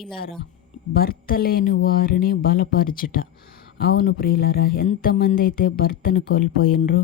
ప్రియులారా, భర్త లేని వారిని బలపరచుట. అవును ప్రియులారా, ఎంతమంది అయితే భర్తను కోల్పోయినరో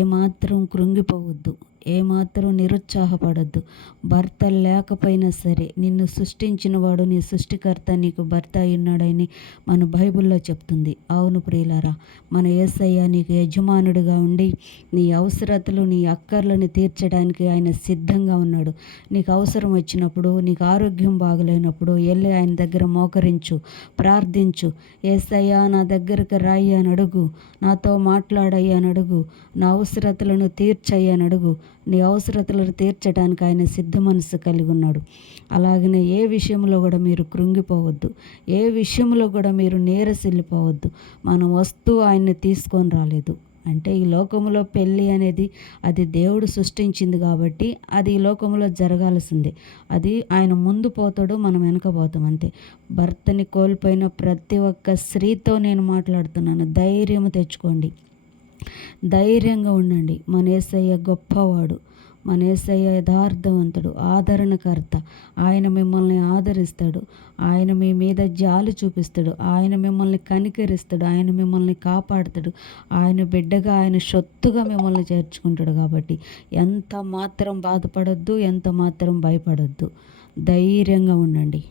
ఏమాత్రం కృంగిపోవద్దు, ఏమాత్రం నిరుత్సాహపడద్దు. భర్త లేకపోయినా సరే నిన్ను సృష్టించినవాడు నీ సృష్టికర్త నీకు భర్త ఉన్నాడని మన బైబిల్లో చెప్తుంది. అవును ప్రియులారా, మన యేసయ్య నీకు యజమానుడిగా ఉండి నీ అవసరతలు నీ అక్కర్లను తీర్చడానికి ఆయన సిద్ధంగా ఉన్నాడు. నీకు అవసరం వచ్చినప్పుడు, నీకు ఆరోగ్యం బాగలేనప్పుడు వెళ్ళి ఆయన దగ్గర మోకరించు, ప్రార్థించు. యేసయ్య నా దగ్గరకు రాయి అని అడుగు, నాతో మాట్లాడయ్యా అని అడుగు, నా అవసరతలను తీర్చయ్యా అని అడుగు. నీ అవసరతలను తీర్చడానికి ఆయన సిద్ధ మనసు కలిగి ఉన్నాడు. అలాగనే ఏ విషయంలో కూడా మీరు కృంగిపోవద్దు, ఏ విషయంలో కూడా మీరు నీరసిల్లిపోవద్దు. మనం వస్తూ ఆయన్ని తీసుకొని రాలేదు. అంటే ఈ లోకంలో పెళ్ళి అనేది అది దేవుడు సృష్టించింది కాబట్టి అది ఈ లోకంలో జరగాల్సిందే. అది ఆయన ముందు పోతాడు, మనం వెనక పోతాం అంతే. భర్తని కోల్పోయిన ప్రతి ఒక్క స్త్రీతో నేను మాట్లాడుతున్నాను. ధైర్యం తెచ్చుకోండి, ధైర్యంగా ఉండండి. మన యేసయ్య గొప్పవాడు, మన యేసయ్య యథార్థవంతుడు, ఆదరణకర్త. ఆయన మిమ్మల్ని ఆదరిస్తాడు, ఆయన మీ మీద జాలి చూపిస్తాడు, ఆయన మిమ్మల్ని కనికరిస్తాడు, ఆయన మిమ్మల్ని కాపాడుతాడు. ఆయన బిడ్డగా, ఆయన సొత్తుగా మిమ్మల్ని చేర్చుకుంటాడు. కాబట్టి ఎంత మాత్రం బాధపడొద్దు, ఎంత మాత్రం భయపడొద్దు. ధైర్యంగా ఉండండి.